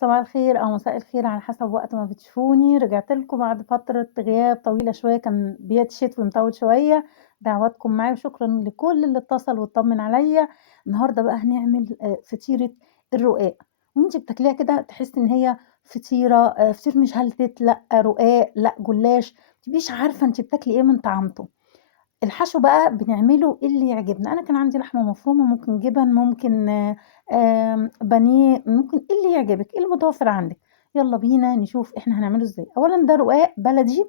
صباح الخير أو مساء الخير على حسب وقت ما بتشوفوني، رجعت لكم بعد فترة غياب طويلة شوية، كان بيئة الشتوي مطوِّل شوية، دعواتكم معايا وشكرًا لكل اللي اتصل واتطمن عليَّ. النهارده بقى هنعمل فطيرة الرقاق، وأنتِ بتاكليها كده تحسي إن هي فطيرة فطير مشلتت، لأ رقاق، لأ جلاش، ما بتبقيش عارفة أنتِ بتاكلي إيه من طعامته. الحشو بقى بنعمله اللي يعجبنا، أنا كان عندي لحمة مفرومة، ممكن جبن، ممكن بانيه، ممكن اللي يعجبِك، إيه المتوفر عندِك. يالّا بينا نشوف إحنا هنعمله إزاي. أولًا ده رقاق بلدي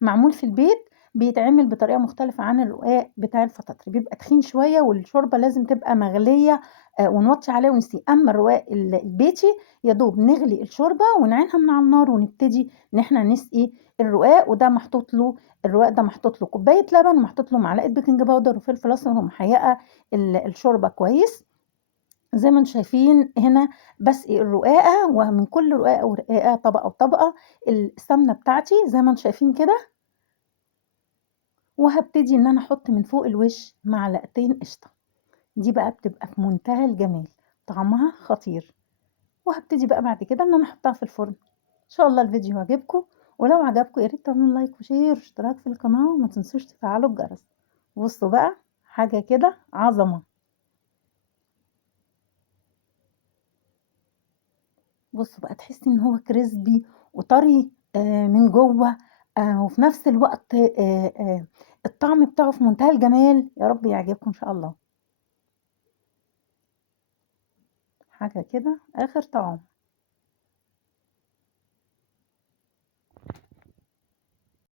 معمول في البيت، بيتعمل بطريقة مختلفة عن الرقاق بتاع الفطاطري، بيبقى تخين شوية والشوربة لازم تبقى مغلية ونوطّي عليه ونسقيه. أمّا الرقاق البيتي يا دوب نغلي الشوربة ونعينها من على النار ونبتدي إن إحنا نسقي الرقاق، وده محطوط له الرواق ده محطوط له كوباية لبن ومحطوط له معلقة بيكنج باودر وفلفل أسمر ومحيّقة الشوربة كويس. زي ما أنتم شايفين هنا باسقي الرقاقة ومن كل رقاقة ورقاقة طبقة وطبقة السمنة بتاعتي زي ما أنتم شايفين كده، وهابتدي إن أنا أحط من فوق الوش معلقتين قشطة، دي بقى بتبقى في منتهى الجمال، طعمها خطير. وهابتدي بقى بعد كده إن أنا أحطها في الفرن. إن شاء الله الفيديو عجبكم، ولو عجبكم يا ريت تعملوا لايك وشير واشتراك في القناة وما تنسوش تفعلوا الجرس. بصوا بقى حاجة كده عظمة. بصوا بقى تحسي إن هو كريسبي وطري من جوه وفي نفس الوقت الطعم بتاعه في منتهى الجمال. يا رب يعجبكم إن شاء الله. حاجة كده آخر طعم.